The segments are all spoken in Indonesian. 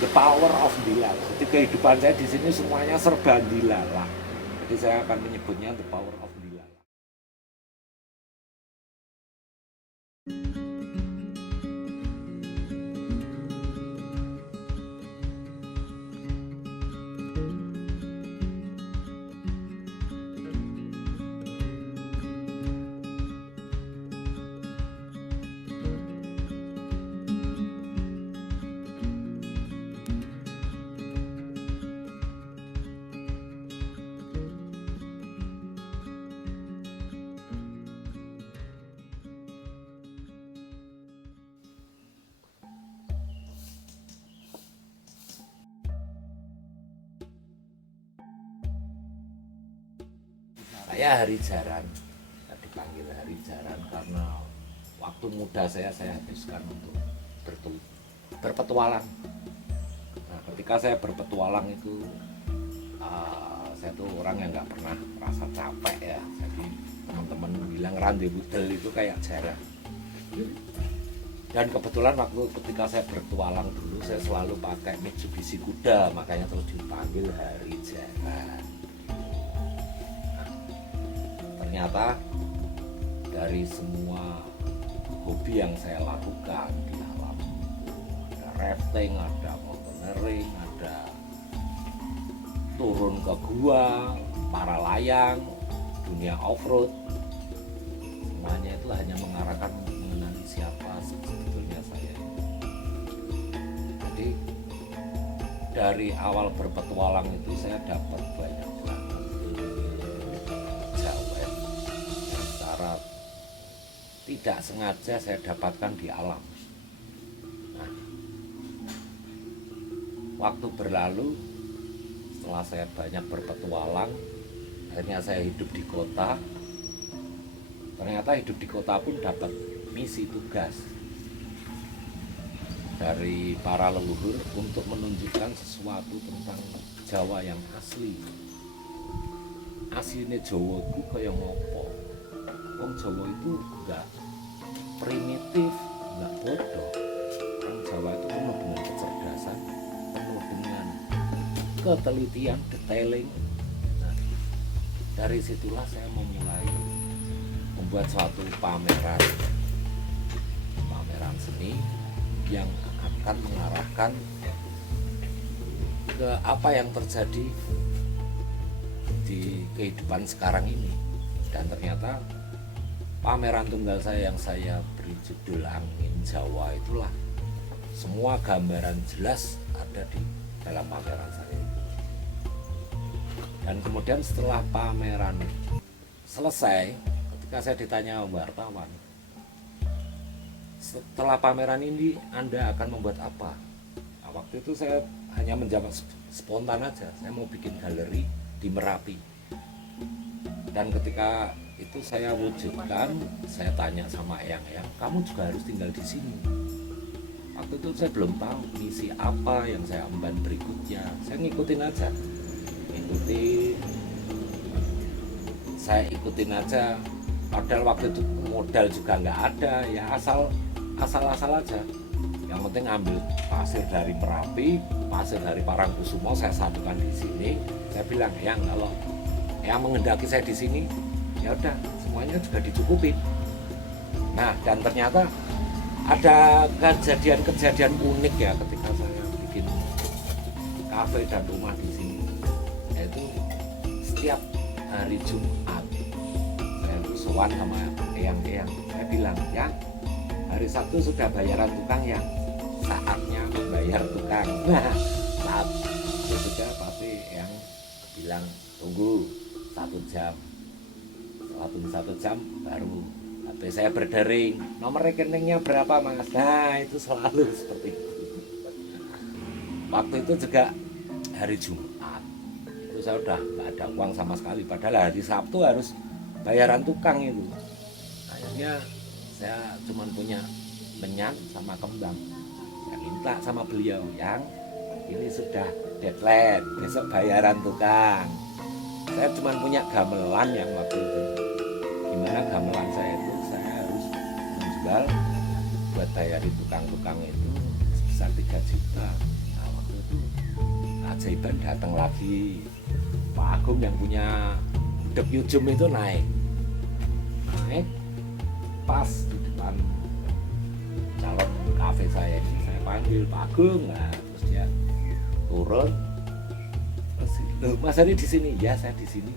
the power of dilala. Jadi kehidupan saya di sini semuanya serba dilala. Jadi saya akan menyebutnya the power of dilala. Saya Hari Jaran, saya dipanggil Hari Jaran karena waktu muda saya habiskan untuk berpetualang. Nah, ketika saya berpetualang itu, saya tuh orang yang nggak pernah merasa capek ya. Jadi teman-teman bilang randebudel itu kayak jaran. Dan kebetulan waktu ketika saya bertualang dulu, saya selalu pakai Mitsubishi kuda, makanya terus dipanggil Hari Jaran. Ternyata dari semua hobi yang saya lakukan di alam, ada rafting, ada mountaineering, ada turun ke gua, para layang, dunia off-road, semuanya itu hanya mengarahkan mengenai siapa sebetulnya saya. Jadi dari awal berpetualang itu saya dapat banyak tidak sengaja saya dapatkan di alam. Nah, waktu berlalu, setelah saya banyak berpetualang, akhirnya saya hidup di kota. Ternyata hidup di kota pun dapat misi tugas dari para leluhur untuk menunjukkan sesuatu tentang Jawa yang asli. Aslinya Jawa itu kayak ngopo. Orang Jawa itu enggak primitif, enggak bodoh. Orang Jawa itu penuh dengan kecerdasan, penuh dengan ketelitian, detailing. Nah, dari situlah saya memulai membuat suatu pameran seni yang akan mengarahkan ke apa yang terjadi di kehidupan sekarang ini. Dan ternyata pameran tunggal saya yang saya beri judul Angin Jawa itulah semua gambaran jelas ada di dalam pameran saya itu. Dan kemudian setelah pameran selesai, ketika saya ditanya wartawan, setelah pameran ini Anda akan membuat apa? Nah, waktu itu saya hanya menjawab spontan aja, saya mau bikin galeri di Merapi. Dan ketika itu saya wujudkan, saya tanya sama Eyang-Eyang, kamu juga harus tinggal di sini. Waktu itu saya belum tahu misi apa yang saya emban berikutnya. Saya ngikutin aja, saya ikutin aja. Padahal waktu itu modal juga nggak ada, ya asal aja. Yang penting ambil pasir dari Merapi, pasir dari Parangkusumo, saya satukan di sini. Saya bilang, Eyang, kalau yang mengendaki saya di sini, ya udah semuanya juga dicukupin. Nah, dan ternyata ada kejadian unik ya ketika saya bikin kafe dan rumah di sini, yaitu setiap hari Jumat saya sowan sama Eyang-Eyang, saya bilang, ya hari Sabtu sudah bayaran tukang ya, saatnya membayar tukang. Nah, saat itu sudah pasti yang bilang tunggu 1 jam. Setelah 1 jam baru HP saya berdering, nomor rekeningnya berapa Mas? Nah, itu selalu seperti itu. Waktu itu juga hari Jumat itu saya udah nggak ada uang sama sekali, padahal hari Sabtu harus bayaran tukang itu. Akhirnya saya cuma punya menyan sama kembang. Saya minta sama beliau, yang ini sudah deadline, besok bayaran tukang. Saya cuma punya gamelan yang waktu itu, gimana gamelan saya itu saya harus menjual buat bayari tukang-tukang itu sebesar 3 juta. Nah, waktu keajaiban datang lagi. Pak Agung yang punya Dep Yujum itu naik pas di depan calon kafe saya ini. Saya panggil Pak Agung, nah terus dia turun. Terus, loh Mas Hari di sini? Ya saya di sini.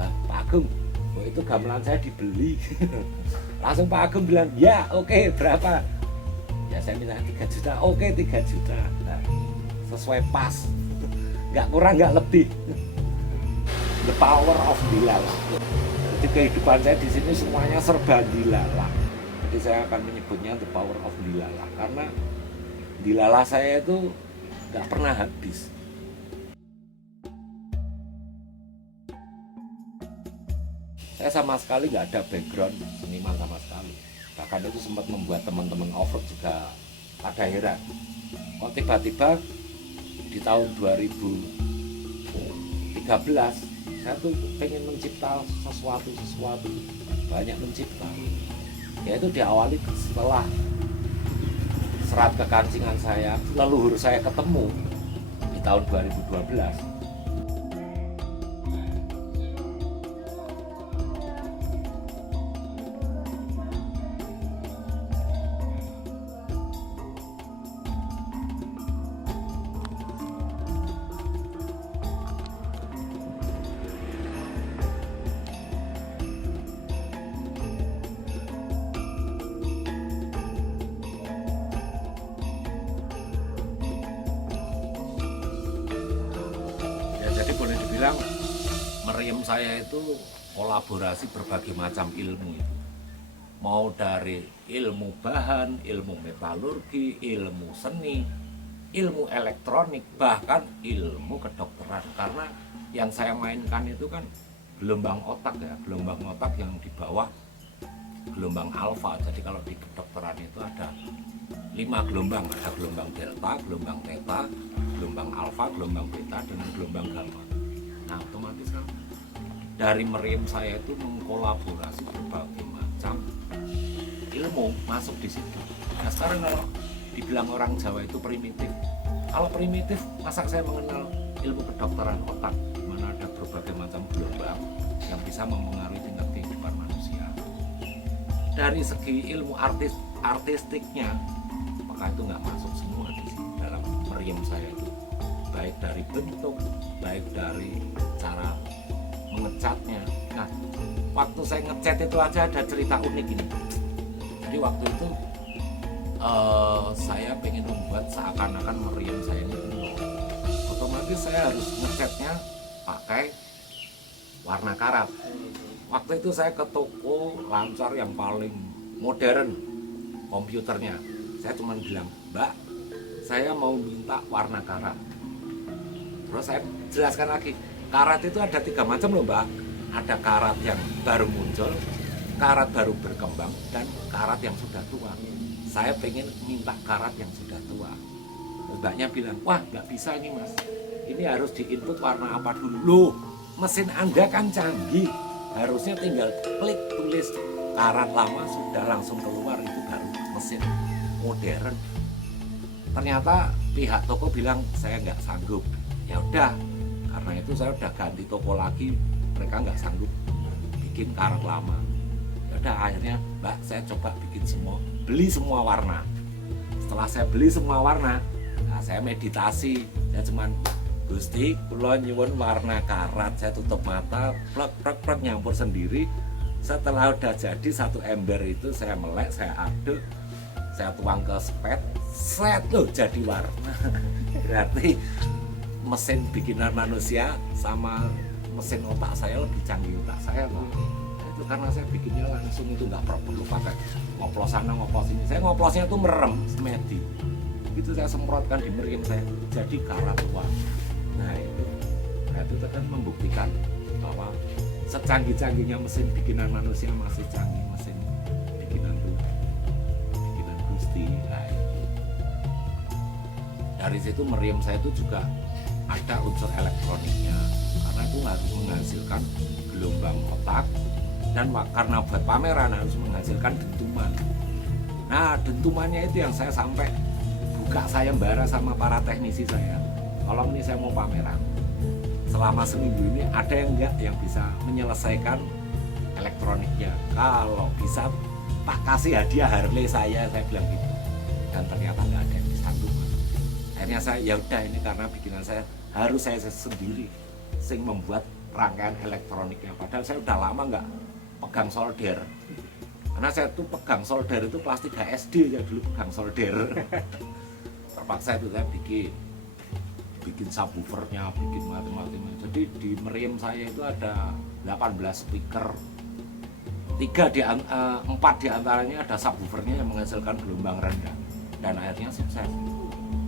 Wah Pak Agung, oh, itu gamelan saya dibeli. Langsung Pak Agung bilang, ya oke, berapa? Ya saya minta 3 juta, oke 3 juta. Nah, sesuai pas, nggak kurang nggak lebih. The power of dilala. Jadi kehidupan saya di sini semuanya serba dilala. Jadi saya akan menyebutnya the power of dilala karena dilala saya itu nggak pernah habis. Saya sama sekali nggak ada background seniman sama sekali. Bahkan itu sempat membuat teman-teman off-road juga pada heran. Kok tiba-tiba di tahun 2013 saya tuh pengen mencipta sesuatu, banyak mencipta. Yaitu diawali setelah serat kekancingan saya, leluhur saya ketemu di tahun 2012. Jadi boleh dibilang meriam saya itu kolaborasi berbagai macam ilmu itu. Mau dari ilmu bahan, ilmu metalurgi, ilmu seni, ilmu elektronik, bahkan ilmu kedokteran. Karena yang saya mainkan itu kan gelombang otak ya, gelombang otak yang di bawah gelombang alfa. Jadi kalau di kedokteran itu ada 5 gelombang, ada gelombang delta, gelombang theta, gelombang alfa, gelombang beta, dengan gelombang gamma. Nah otomatis kan dari meriam saya itu mengkolaborasi berbagai macam ilmu masuk di situ. Nah sekarang kalau dibilang orang Jawa itu primitif, kalau primitif masa saya mengenal ilmu kedokteran otak, di mana ada berbagai macam gelombang yang bisa mempengaruhi tingkat kehidupan manusia. Dari segi ilmu artistiknya, maka itu nggak masuk semua di sini dalam meriam saya itu, baik dari bentuk, baik dari cara mengecatnya. Nah, waktu saya ngecat itu aja ada cerita unik ini. Jadi waktu itu saya pengen membuat seakan-akan meriam saya ini kuno. Otomatis saya harus ngecatnya pakai warna karat. Waktu itu saya ke toko Lancar yang paling modern komputernya. Saya cuma bilang, Mbak, saya mau minta warna karat. Terus saya jelaskan lagi, karat itu ada 3 macam loh Mbak. Ada karat yang baru muncul, karat baru berkembang, dan karat yang sudah tua. Saya pengen minta karat yang sudah tua. Terus Mbaknya bilang, wah nggak bisa ini Mas. Ini harus diinput warna apa dulu. Loh, mesin Anda kan canggih. Harusnya tinggal klik tulis karat lama sudah langsung keluar, itu baru mesin modern. Ternyata pihak toko bilang saya nggak sanggup. Ya udah, karena itu saya udah ganti toko lagi, mereka nggak sanggup bikin karat lama. Ya udah, akhirnya Mbak saya coba bikin semua, beli semua warna. Setelah saya beli semua warna, nah saya meditasi. Saya cuman, Gusti, kula nyuwun warna karat. Saya tutup mata, plek nyampur sendiri. Setelah udah jadi 1 ember itu saya melek, saya aduk, saya tuang ke spet, set loh jadi warna. Berarti mesin bikinan manusia sama mesin otak saya lebih canggih otak saya loh. Itu karena saya bikinnya langsung, itu nggak perlu pakai ngoplos sana ngoplos ini. Saya ngoplosnya tuh merem semedi. Itu saya semprotkan di meriam saya jadi karat tua. Nah itu kan membuktikan bahwa secanggih-canggihnya mesin bikinan manusia masih canggih mesin bikinan Gusti. Nah, dari situ meriam saya itu juga ada unsur elektroniknya, karena itu harus menghasilkan gelombang otak, dan karena buat pameran harus menghasilkan dentuman. Nah dentumannya itu yang saya sampai buka sayembara sama para teknisi saya. tolong nih saya mau pameran. Selama seminggu ini ada yang enggak yang bisa menyelesaikan elektroniknya. Kalau bisa tak kasih hadiah Harley saya bilang gitu. Dan ternyata nggak ada yang disanggup. Akhirnya saya ya udah ini karena bikinan saya harus saya sendiri sing membuat rangkaian elektroniknya. Padahal saya udah lama nggak pegang solder. Karena saya tuh pegang solder itu kelas 3 SD ya dulu pegang solder. Terpaksa itu saya bikin subwoofernya, bikin macam-macam. Jadi di meriam saya itu ada 18 speaker. 4 diantaranya ada subwoofernya yang menghasilkan gelombang rendah. Dan akhirnya sukses,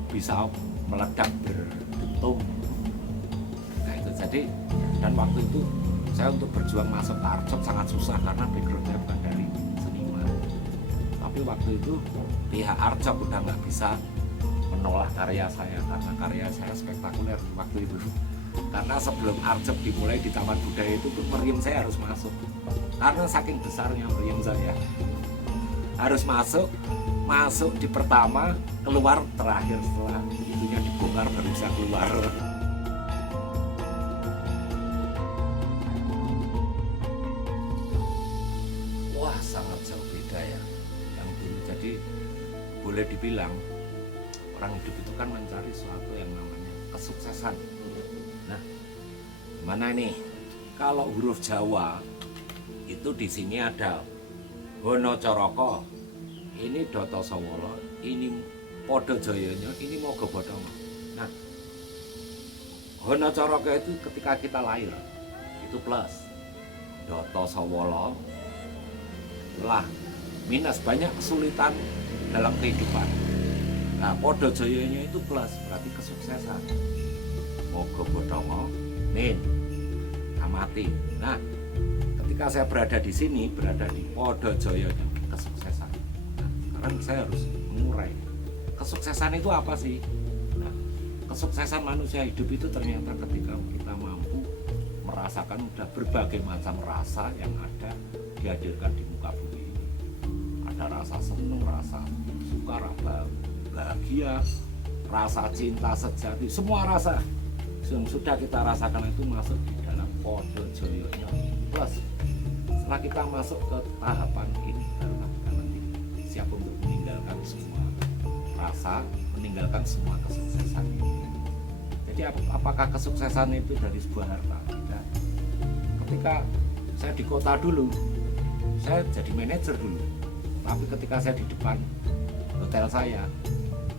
bisa meledak berdentum. Nah itu jadi, dan waktu itu saya untuk berjuang masuk ke Arcop sangat susah karena backgroundnya bukan dari seniman. Tapi waktu itu pihak Arcop udah nggak bisa menolak karya saya karena karya saya spektakuler waktu itu. Karena sebelum Arcep dimulai di Taman Budaya itu meriam saya harus masuk. Karena saking besarnya meriam saya harus masuk di pertama, keluar terakhir, setelah itunya dibongkar baru bisa keluar. Wah sangat jauh beda ya yang dulu. Jadi boleh dibilang orang hidup itu kan mencari sesuatu yang namanya kesuksesan. Nah, mana nih? Kalau huruf Jawa itu di sini ada Hono Coroko, ini Doto Sawolo, ini Podo Joyonya, ini Mogo Bodongo. Nah, Hono Coroko itu ketika kita lahir itu plus, Doto Sawolo lah minus, banyak kesulitan dalam kehidupan. Nah, Podo Joyonya itu plus, berarti kesuksesan. Mogo Bodongo, min, amati. Nah, ketika saya berada di sini, berada di Podo Joyonya, kesuksesan. Nah, sekarang saya harus mengurai. Kesuksesan itu apa sih? Nah, kesuksesan manusia hidup itu ternyata ketika kita mampu merasakan udah berbagai macam rasa yang ada dihadirkan di muka bumi ini. Ada rasa senang, rasa suka, rasa bahagia, rasa cinta sejati, semua rasa yang sudah kita rasakan itu masuk di dalam Podo Joyonya plus. Setelah kita masuk ke tahapan ini, barulah kita nanti siap untuk meninggalkan semua rasa, meninggalkan semua kesuksesan ini. Jadi apakah kesuksesan itu dari sebuah harta? Tidak. Ketika saya di kota dulu, saya jadi manajer dulu. Tapi ketika saya di depan hotel saya,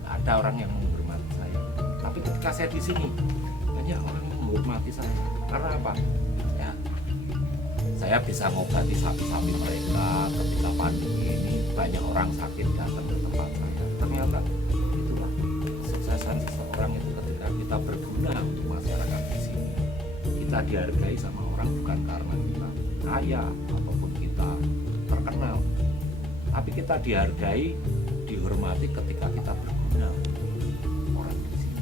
ada orang yang menghormati saya. Tapi ketika saya di sini, banyak orang yang menghormati saya. Karena apa? Ya, saya bisa ngobati sapi-sapi mereka ketika pandemi ini. Banyak orang sakit datang ke tempat saya. Ternyata itulah kesuksesan seseorang itu ketika kita berguna untuk masyarakat di sini. Kita dihargai sama orang bukan karena kita kaya ataupun kita terkenal, tapi kita dihargai, dihormati ketika kita berguna untuk orang di sini.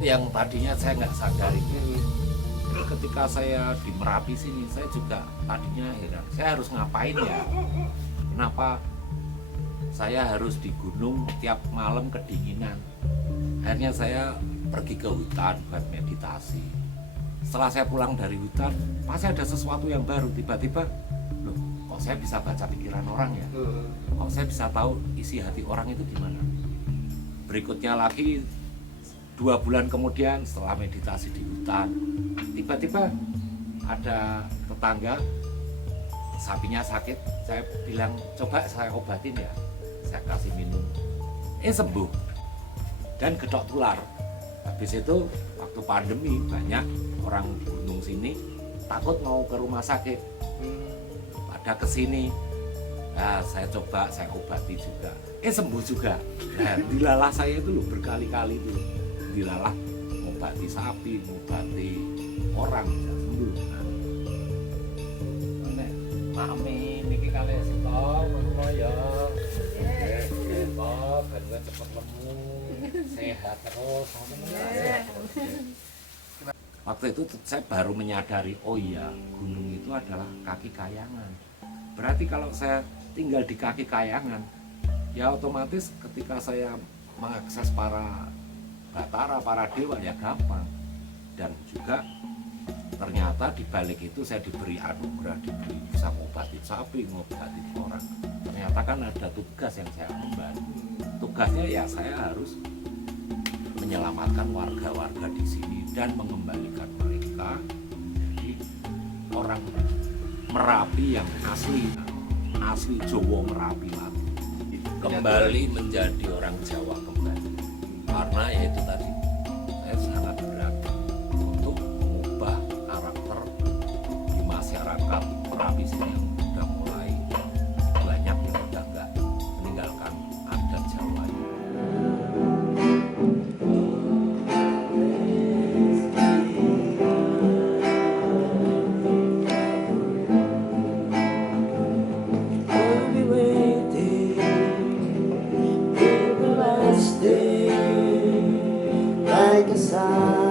Yang tadinya saya nggak sadari, ketika saya di Merapi sini, saya juga tadinya heran, saya harus ngapain ya? Kenapa saya harus di gunung tiap malam kedinginan? Akhirnya saya pergi ke hutan buat meditasi. Setelah saya pulang dari hutan, pasti ada sesuatu yang baru. Tiba-tiba, loh, kok saya bisa baca pikiran orang ya? Kok saya bisa tahu isi hati orang itu gimana? Berikutnya lagi 2 bulan kemudian setelah meditasi di hutan, tiba-tiba ada tetangga sapinya sakit. Saya bilang, coba saya obatin ya. Saya kasih minum, sembuh dan gedok tular. Habis itu waktu pandemi banyak orang gunung sini takut mau ke rumah sakit, pada kesini. Nah, saya coba, saya obati juga, sembuh juga. Nah, dilalah saya itu loh berkali-kali itu, dilalah ngobati sapi, ngobati orang bisa sembuh. Nah, mami niki kali stop, ngono ya. Stop, ben cepet lemu, sehat terus. Waktu itu saya baru menyadari, oh iya, gunung itu adalah kaki kayangan. Berarti kalau saya tinggal di kaki kayangan, ya otomatis ketika saya mengakses para Batara, para dewa ya gampang. Dan juga ternyata di balik itu saya diberi anugerah, diberi bisa ngobatin sapi, ngobatin orang. Ternyata kan ada tugas yang saya emban. Tugasnya ya saya harus menyelamatkan warga-warga di sini dan mengembalikan mereka menjadi orang Merapi yang asli Jawa Merapi lagi. Kembali menjadi orang Jawa kembali. Karena ya itu tadi, saya sangat berat untuk mengubah karakter di masyarakat Merapi yang sudah mulai banyak yang udah nggak meninggalkan adat Jawa. Like a sign